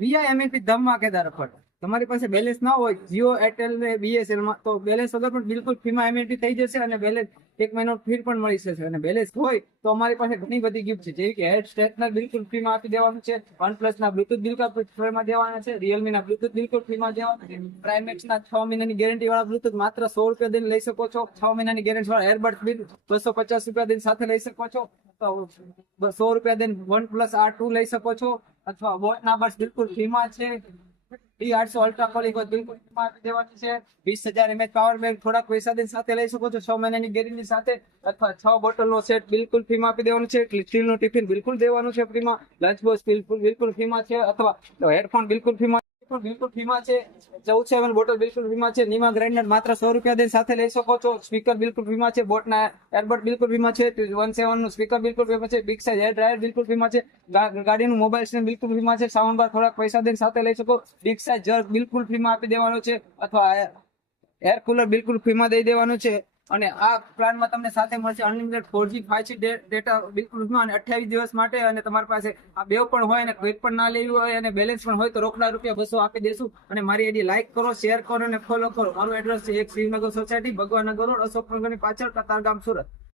VIMAP ધમાકેદાર offer. તમારી પાસે બેલેન્સ ના હોય જીઓ એરટેલ ને BSNL માં તો બેલેન્સ વગર પણ બિલકુલ ફ્રીમાં એમએનટી થઈ જશે અને બેલેન્સ 1 મહિનો ફ્રી પણ મળી જશે। અને બેલેન્સ હોય તો અમારી પાસે ઘણી બધી ગિફ્ટ છે, જેવી કે હેડ સ્ટ્રેટનર બિલકુલ ફ્રીમાં આપી દેવાનું છે, OnePlus ના બ્લુટૂથ બિલકુલ ફ્રીમાં દેવાના છે, Realme ના બ્લુટૂથ બિલકુલ ફ્રીમાં દેવાના છે, પ્રાઇમેક્સ ના 6 મહિનાની ગેરંટી વાળા બ્લુટૂથ માત્ર 100 રૂપિયા દઈને લઈ શકો છો। 6 મહિનાની ગેરંટી વાળા એરબડ્સ બિલ 250 રૂપિયા દઈને સાથે લઈ શકો છો। તો 100 રૂપિયા દઈને OnePlus R2 લઈ શકો છો, અથવા વોચ ના બસ બિલકુલ ફ્રીમાં છે। T800 અલ્ટ્રા કોલિંગ બિલકુલ ફ્રીમાં આપી દેવાની છે। 20,000 mAh પાવર બેંક થોડાક પૈસા દઈને સાથે લઈ શકો છો 6 મહિનાની ગેરંટી સાથે, અથવા 6 બોટલનો સેટ બિલકુલ ફ્રીમાં આપી દેવાનું છે। સ્ટીલનું ટિફિન બિલકુલ દેવાનું છે ફ્રીમાં, લંચ બોક્સ બિલકુલ ફ્રીમાં છે, અથવા હેડફોન બિલકુલ ફ્રીમાં છે। 14 બોટલ બિલકુલ ફ્રીમાં છે। નીમા ગ્રાઇન્ડર માત્ર 100 રૂપિયા દઈને સાથે લઈ શકો છો। સ્પીકર બિલકુલ ફ્રીમાં છે। બોટના એરબડ બિલકુલ ફ્રીમાં છે। 1.7 નું સ્પીકર બિલકુલ ફ્રીમાં છે। બિગ સાઇઝ હેર ડ્રાયર બિલકુલ ફ્રીમાં છે। ગાડીનું મોબાઈલ સ્ટેન્ડ બિલકુલ ફ્રીમાં છે। સાઉન્ડ બાર થોડાક પૈસા દઈને સાથે લઈ શકો। બિગ સાઇઝ જગ બિલકુલ ફ્રીમાં આપી દેવાનો છે, અથવા એર કુલર બિલકુલ ફ્રીમાં દઈ દેવાનું છે। અને આ પ્લાનમાં તમને સાથે મળશે અનલિમિટેડ 4G 5G ડેટા બિલકુલ ફ્રીમાં, અને 28 દિવસ માટે। અને તમારી પાસે આ બેવ પણ હોય અને ક્વિક પણ ના લેવી હોય અને બેલેન્સ પણ હોય તો રોકડા રૂપિયા 200 આપી દેશું। અને મારી આઈડી લાઈક કરો, શેર કરો અને ફોલો કરો। મારું એડ્રેસ છે 1 શ્રીનગર સોસાયટી, ભગવાનનગર રોડ, અશોકનગરની પાછળ, કતારગામ, સુરત।